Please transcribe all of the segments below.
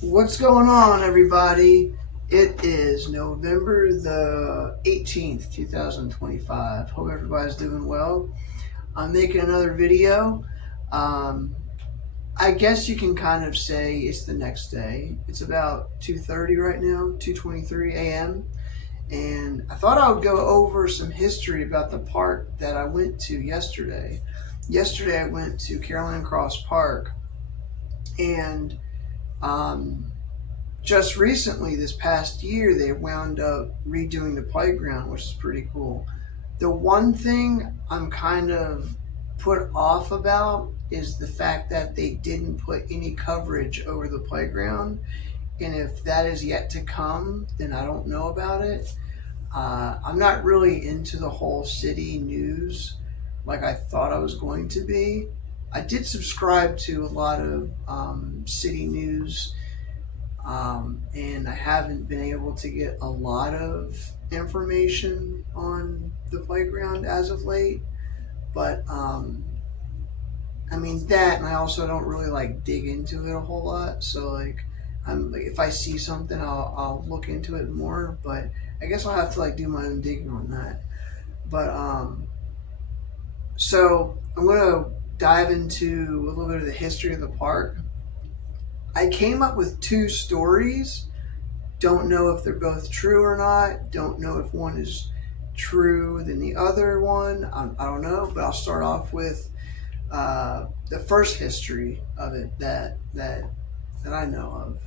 What's going on, everybody? It is November the 18th, 2025. Hope everybody's doing well. I'm making another video. I guess you can kind of say it's the next day. It's about 2:30 right now, 2:23 a.m. And I thought I would go over some history about the park that I went to yesterday. Yesterday I went to Caroline Cross Park, and just recently, this past year, they wound up redoing the playground, which is pretty cool. The one thing I'm kind of put off about is the fact that they didn't put any coverage over the playground. And if that is yet to come, then I don't know about it. I'm not really into the whole city news like I thought I was going to be. I did subscribe to a lot of city news, and I haven't been able to get a lot of information on the playground as of late. But I mean that, and I also don't really like dig into it a whole lot. So if I see something, I'll look into it more. But I guess I'll have to do my own digging on that. But so I'm gonna dive into a little bit of the history of the park. I came up with two stories. Don't know if they're both true or not. Don't know if one is true than the other one. I don't know, but I'll start off with the first history of it that I know of.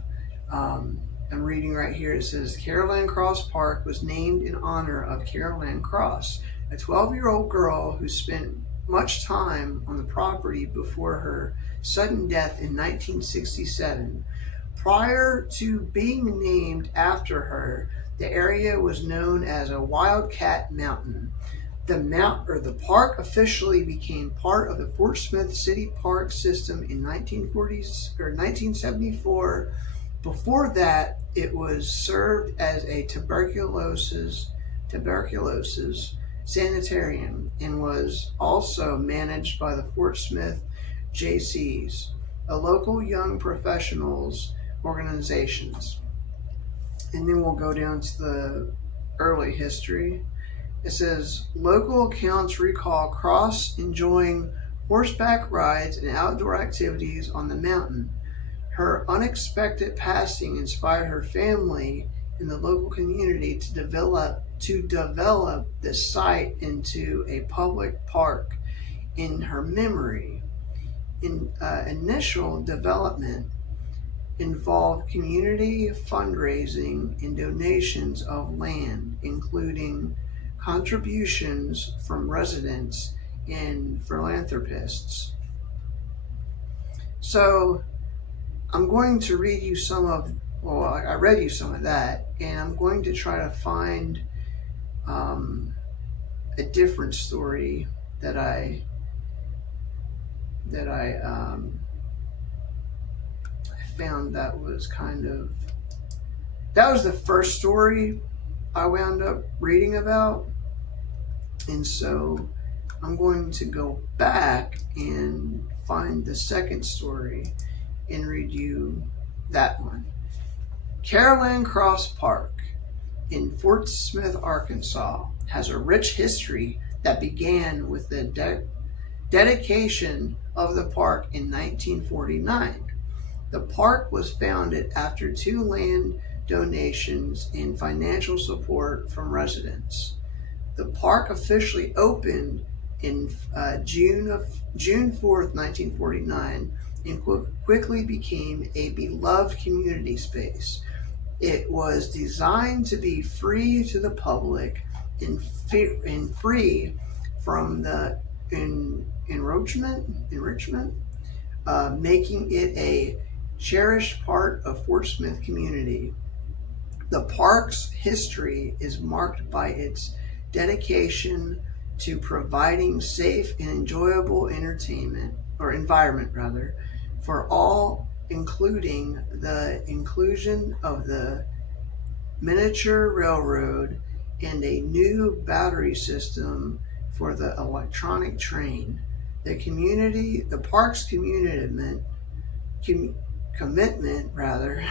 I'm reading right here. It says Caroline Cross Park was named in honor of Caroline Cross, a 12-year-old girl who spent much time on the property before her sudden death in 1967. Prior to being named after her, the area was known as a Wildcat Mountain. The park officially became part of the Fort Smith City Park system in 1974. Before that, it was served as a tuberculosis sanitarium and was also managed by the Fort Smith JCs, a local young professionals organizations. And then we'll go down to the early history. It says local accounts recall Cross enjoying horseback rides and outdoor activities on the mountain. Her unexpected passing inspired her family and the local community to develop the site into a public park in her memory. Initial development involved community fundraising and donations of land, including contributions from residents and philanthropists. So I'm going to read you I read you some of that, and I'm going to try to find a different story that I found that was the first story I wound up reading about. And so I'm going to go back and find the second story and read you that one. Caroline Cross Park in Fort Smith, Arkansas, has a rich history that began with the dedication of the park in 1949. The park was founded after 2 land donations and financial support from residents. The park officially opened in June 4th, 1949, and quickly became a beloved community space. It was designed to be free to the public and free from the enrichment, making it a cherished part of Fort Smith community. The park's history is marked by its dedication to providing safe and enjoyable environment for all, including the inclusion of the miniature railroad and a new battery system for the electronic train. the park's commitment rather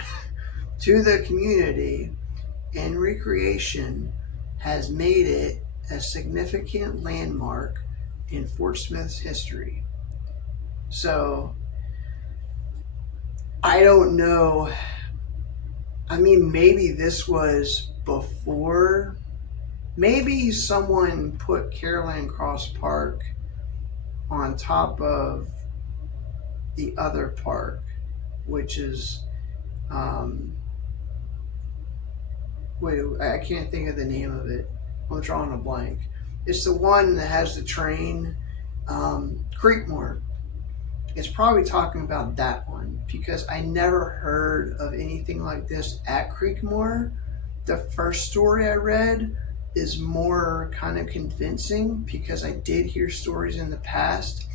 to the community and recreation has made it a significant landmark in Fort Smith's history. So I don't know. I mean, maybe this was before. Maybe someone put Caroline Cross Park on top of the other park, which is, wait, I can't think of the name of it. I'm drawing a blank. It's the one that has the train, Creekmore. It's probably talking about that one because I never heard of anything like this at Creekmore. The first story I read is more kind of convincing because I did hear stories in the past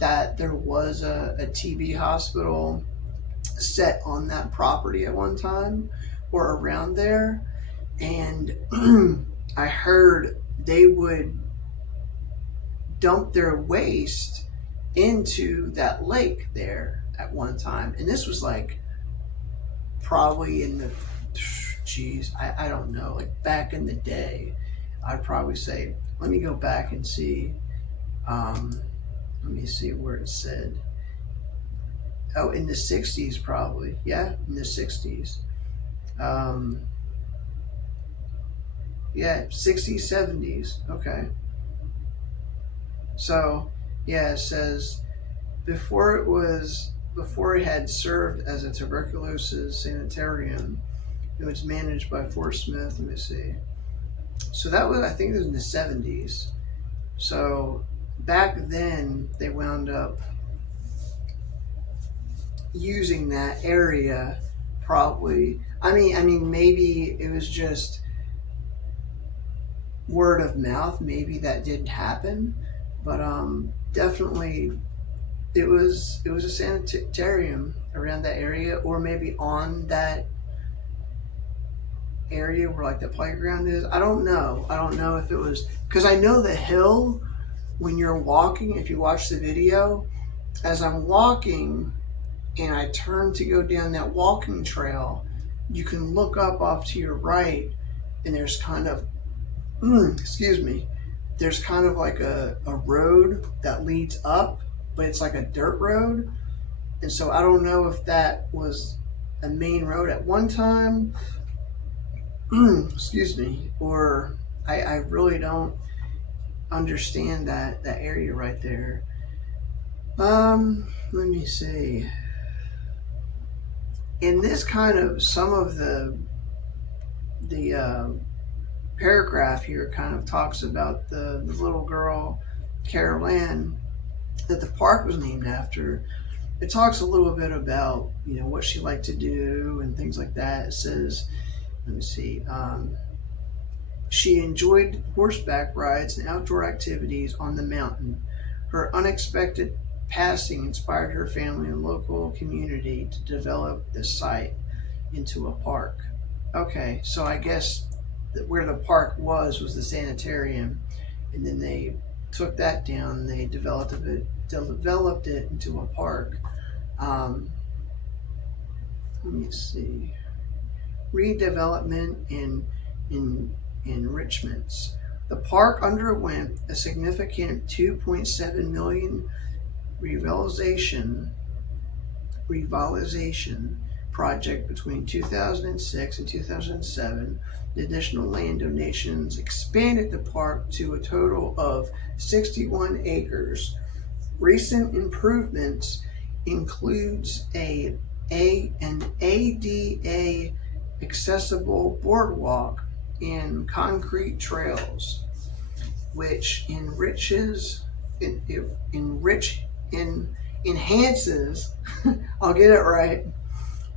that there was a TB hospital set on that property at one time or around there. And I heard they would dump their waste into that lake there at one time. And this was like probably in the, I don't know, like back in the day. I'd probably say, let me go back and see. Let me see where it said. Oh, in the 60s probably. Yeah, in the 60s. Yeah, 60s, 70s. Okay. So, yeah, it says before it had served as a tuberculosis sanitarium, it was managed by Fort Smith. Let me see. So that was, I think it was in the 70s. So back then they wound up using that area probably. I mean maybe it was just word of mouth. Maybe that didn't happen, but definitely it was a sanitarium around that area, or maybe on that area where like the playground is. I don't know if it was, because I know the hill when you're walking, if you watch the video, as I'm walking and I turn to go down that walking trail, you can look up off to your right and there's kind of there's kind of like a road that leads up, but it's like a dirt road. And so I don't know if that was a main road at one time, or I really don't understand that area right there. Let me see. In this kind of, some of the paragraph here kind of talks about the little girl, Carol Ann, that the park was named after. It talks a little bit about, what she liked to do and things like that. It says, let me see, she enjoyed horseback rides and outdoor activities on the mountain. Her unexpected passing inspired her family and local community to develop the site into a park. Okay, so I guess where the park was the sanitarium, and then they took that down and they developed it into a park. Let me see. Redevelopment and enrichments. The park underwent a significant $2.7 million revitalization project between 2006 and 2007. The additional land donations expanded the park to a total of 61 acres. Recent improvements includes an ADA accessible boardwalk and concrete trails, which enhances I'll get it right,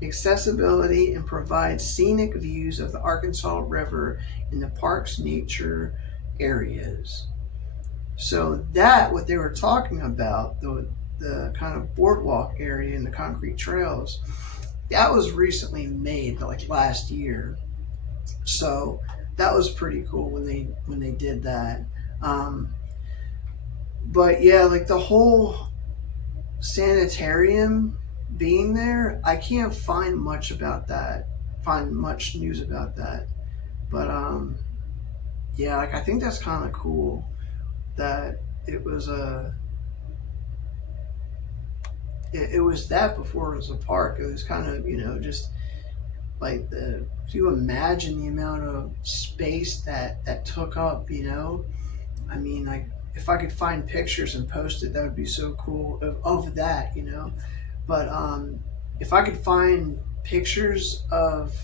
accessibility, and provides scenic views of the Arkansas River in the park's nature areas. So that, what they were talking about, the kind of boardwalk area and the concrete trails, that was recently made, like last year. So that was pretty cool when they did that. But yeah, like the whole sanitarium being there, I can't find much about that, find much news about that. But yeah, like I think that's kind of cool that it was it was that before it was a park. It was kind of, just like the, if you imagine the amount of space that took up, I mean, like if I could find pictures and post it, that would be so cool of that, But if I could find pictures of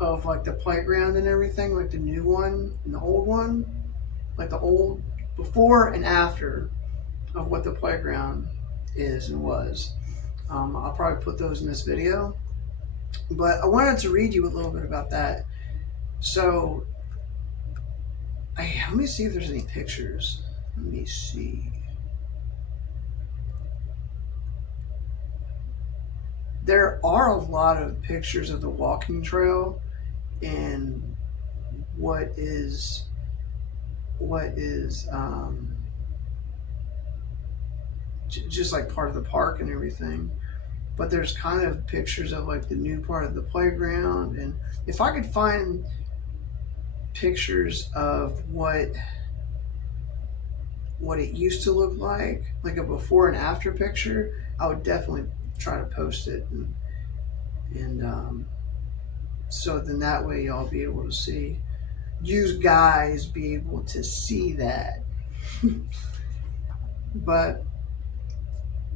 like the playground and everything, like the new one and the old one, like the old before and after of what the playground is and was. I'll probably put those in this video. But I wanted to read you a little bit about that. So, let me see if there's any pictures. Let me see. There are a lot of pictures of the walking trail and what is just like part of the park and everything. But there's kind of pictures of like the new part of the playground, and if I could find pictures of what it used to look like a before and after picture, I would definitely try to post it, and so then that way y'all be able to see, you guys be able to see that. But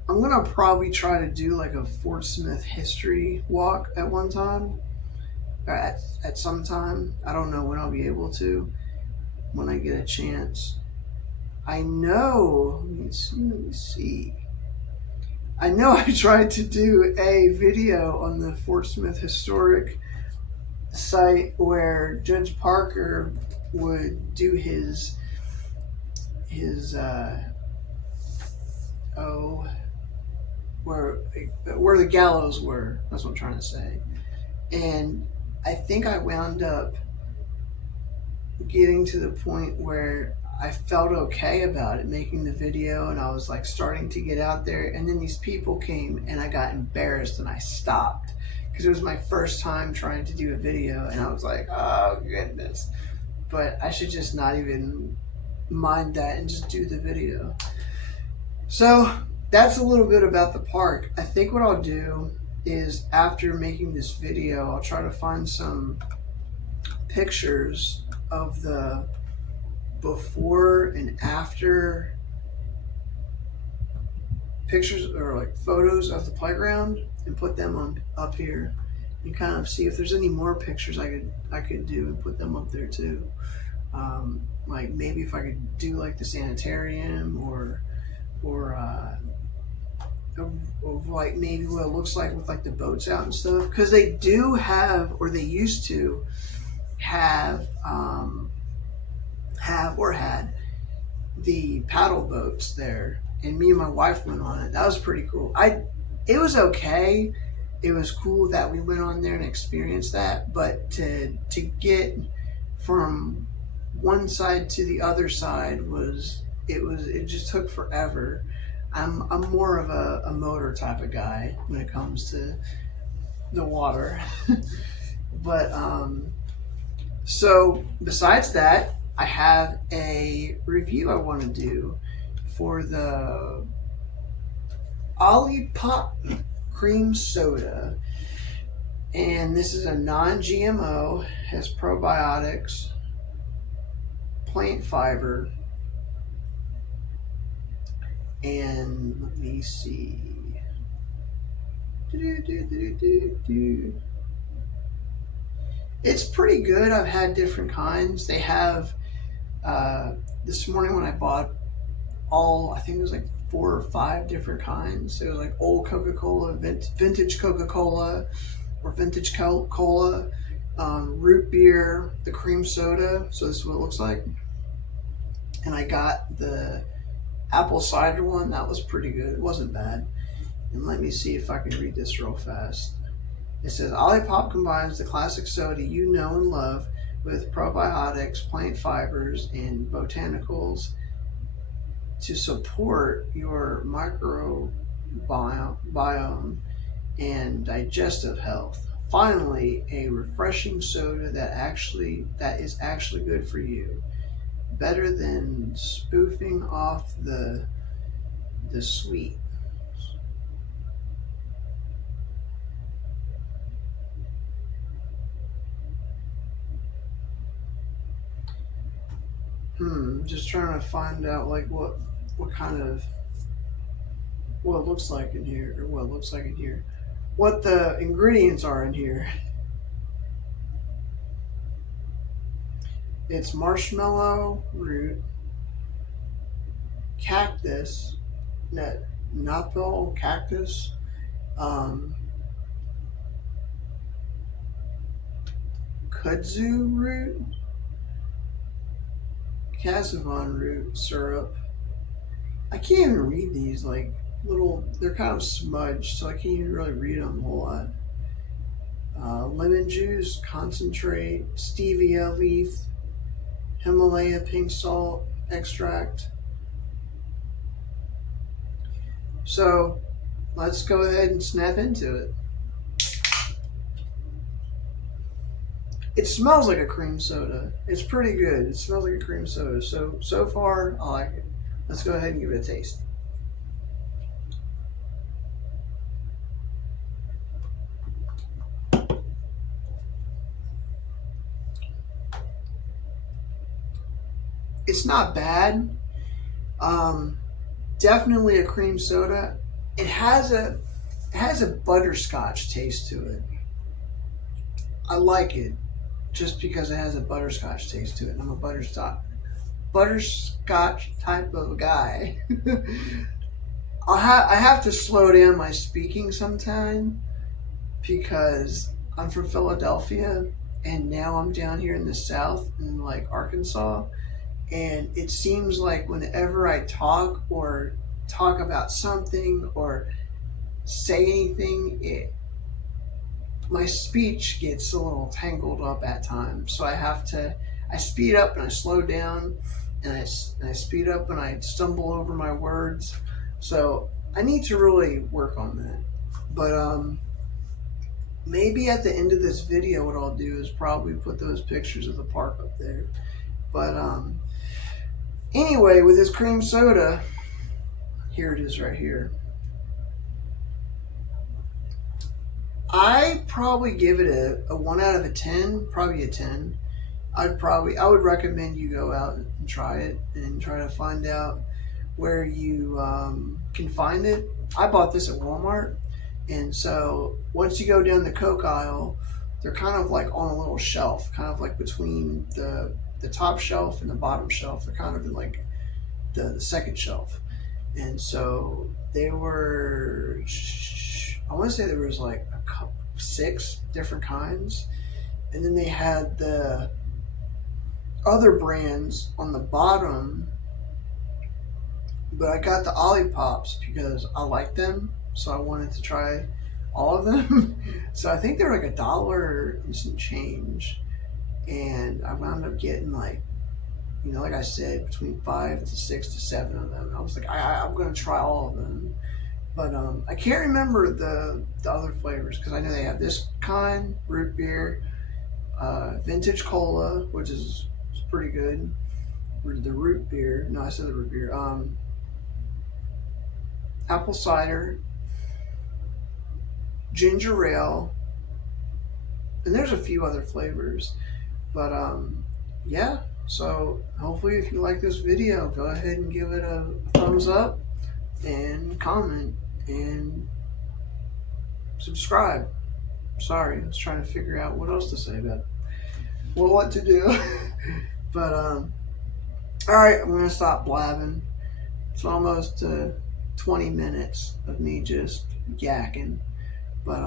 I'm gonna probably try to do like a Fort Smith history walk at one time, or at some time. I don't know when I'll be able to, when I get a chance. I know, let me see. I know I tried to do a video on the Fort Smith historic site where Judge Parker would do his where the gallows were. That's what I'm trying to say. And I think I wound up getting to the point where I felt okay about it, making the video, and I was like starting to get out there, and then these people came and I got embarrassed and I stopped because it was my first time trying to do a video, and I was like, oh goodness. But I should just not even mind that and just do the video. So that's a little bit about the park. I think what I'll do is, after making this video, I'll try to find some pictures of the before and after pictures, or like photos of the playground, and put them on up here, and kind of see if there's any more pictures I could do and put them up there too. Like maybe if I could do like the sanitarium, or of like maybe what it looks like with like the boats out and stuff, because they do have, or they used to have or had the paddle boats there, and me and my wife went on it. That was pretty cool. It was okay. It was cool that we went on there and experienced that, but to get from one side to the other side it just took forever. I'm more of a motor type of guy when it comes to the water. But so besides that, I have a review I want to do for the Olipop cream soda, and this is a non-GMO, has probiotics, plant fiber, and let me see. It's pretty good. I've had different kinds. They have, this morning when I bought I think it was like 4 or 5 different kinds. It was like old Coca-Cola, vintage Coca-Cola, or vintage cola, root beer, the cream soda. So this is what it looks like. And I got the apple cider one. That was pretty good. It wasn't bad. And let me see if I can read this real fast. It says, Olipop combines the classic soda you know and love with probiotics, plant fibers, and botanicals to support your microbiome and digestive health. Finally, a refreshing soda that is actually good for you, better than spoofing off the sweet. Just trying to find out like what kind of what it looks like in here, or what it looks like in here, what the ingredients are in here. It's marshmallow root, cactus, napple cactus, um, kudzu root, casavon root syrup. I can't even read these, like little, they're kind of smudged, so I can't even really read them a whole lot. Lemon juice, concentrate, stevia leaf, Himalaya pink salt extract. So let's go ahead and snap into it. It smells like a cream soda. It's pretty good. It smells like a cream soda. So far, I like it. Let's go ahead and give it a taste. It's not bad. Definitely a cream soda. It has a butterscotch taste to it. I like it just because it has a butterscotch taste to it. And I'm a butterscotch type of guy. I have to slow down my speaking sometime because I'm from Philadelphia and now I'm down here in the South in like Arkansas, and it seems like whenever I talk or talk about something or say anything, my speech gets a little tangled up at times. So I speed up and I slow down, and I speed up and I stumble over my words. So I need to really work on that. But maybe at the end of this video, what I'll do is probably put those pictures of the park up there. But anyway, with this cream soda, here it is right here. I probably give it a 1 out of a 10, probably a 10. I would recommend you go out and try it and try to find out where you can find it. I bought this at Walmart, and so once you go down the Coke aisle, they're kind of like on a little shelf, kind of like between the top shelf and the bottom shelf. They're kind of in like the second shelf, and so they were. I want to say there was like 6 different kinds, and then they had the other brands on the bottom, but I got the Olippops because I like them, so I wanted to try all of them. So I think they're like $1 and some change, and I wound up getting like, like I said, between 5 to 6 to 7 of them. And I was like, I'm gonna try all of them. But I can't remember the other flavors because I know they have this kind, root beer, vintage cola, which is pretty good. The root beer, no, I said the root beer. Apple cider, ginger ale, and there's a few other flavors. But yeah. So hopefully, if you like this video, go ahead and give it a thumbs up and comment and subscribe. Sorry, I was trying to figure out what else to say about it. Well, what to do. But all right, I'm gonna stop blabbing. It's almost 20 minutes of me just yakking. But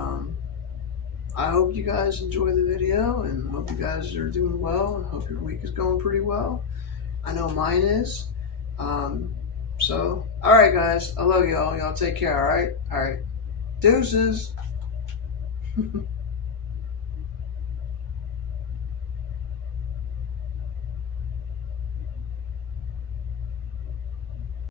I hope you guys enjoy the video, and hope you guys are doing well. I hope your week is going pretty well. I know mine is. So, all right, guys. I love y'all. Y'all take care, all right? All right. Deuces.